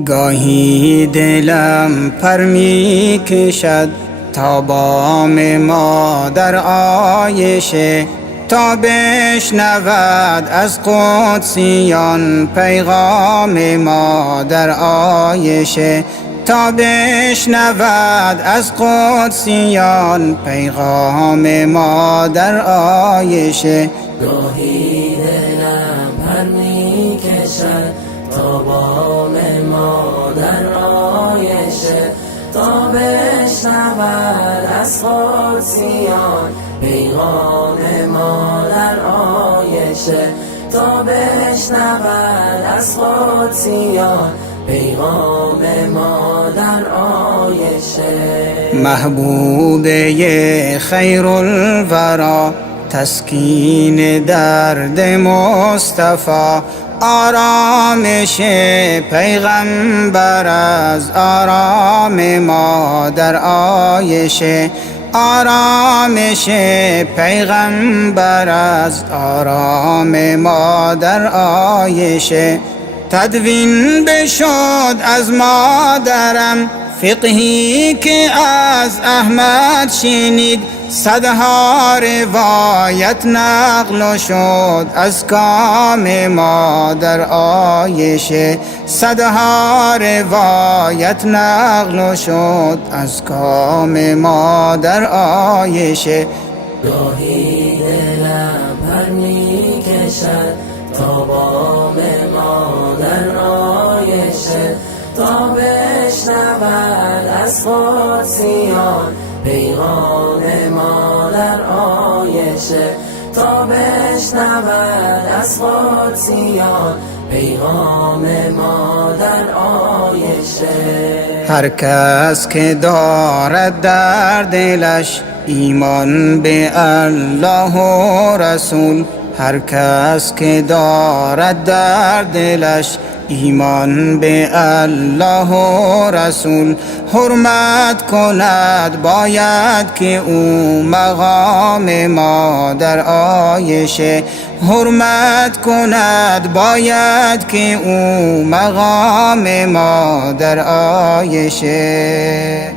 گاهی دلم پر می کشد تا بام مادر عایشه، تا بشنود از قدسیان پیغام مادر عایشه، تا بشنود از قدسیان پیغام مادر عایشه. گاهی دلم پر می کشد تا بام مادر عایشه، تا بشنود از قدسیان پیغام مادر عایشه، تا بشنود از قدسیان پیغام مادر عایشه. محبوبه خیر الورا تسکین درد مصطفی، آرامش پیغمبر از آرام مادر عایشه، آرامش پیغمبر از آرام مادر عایشه. تدوین بشد از مادرم فقهی که از احمد شنید، صدها روایت نقل شد از کام مادر عایشه، صدها روایت نقل شد از کام مادر عایشه. گاهی دلم پر می کشد تا بام مادر عایشه، تا بشنود از قدسیان پیغام مادر عایشه، تا بشنود از قدسیان پیغام مادر عایشه. هر کس که دارد در دلش ایمان به الله و رسول، هر کس که دارد در دلش ایمان به الله و رسول، حرمت کند باید که او مقام مادر عایشه، حرمت کند باید که او مقام مادر عایشه.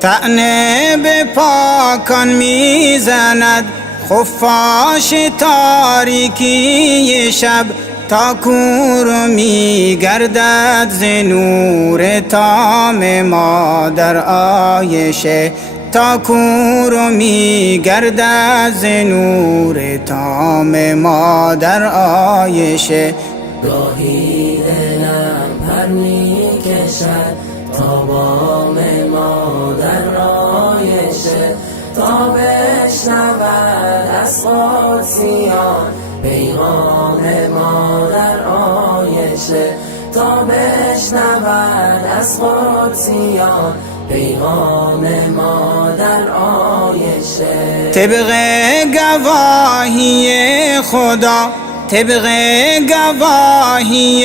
طعنه به پاکان میزند خفاش تاریکی شب، تا کور می گردد ز نور تام مادر عایشه، تا کور می گردد ز نور تام مادر عایشه. گاهی دلم پر می کشد تا بام مادر عایشه، تا بشنود از قدسیان پیغام مادر عایشه، تا بشنود از قدسیان پیغام مادر عایشه. طبق گواهی خدا، طبق گواهی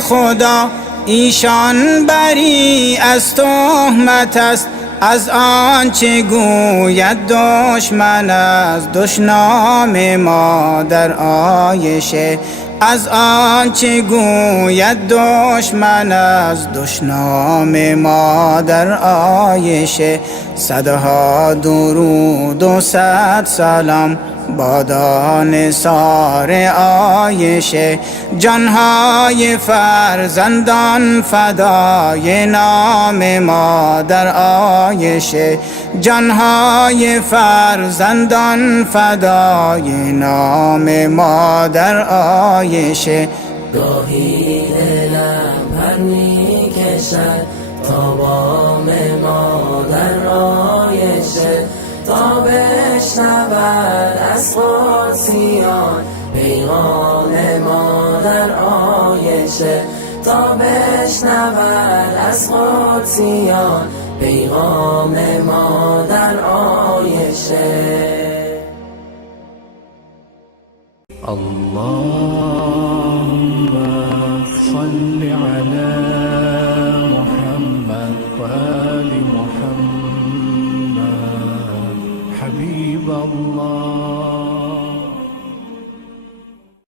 خدا، ایشان بری از تهمت است از آنچه گوید دشمن از دشنام مادر عایشه، از آنچه گوید دشمن از دشنام مادر عایشه. صدها درود و صد سلام بادا نثار عایشه، جانهای فرزندان فدای نام مادر عایشه، جانهای فرزندان فدای نام مادر عایشه. گاهی دلم پر می کشد تا بام مادر عایشه، تا بشنود از قدسیان پیغام مادر عایشه، تا بشنود از قدسیان پیغام مادر عایشه. الله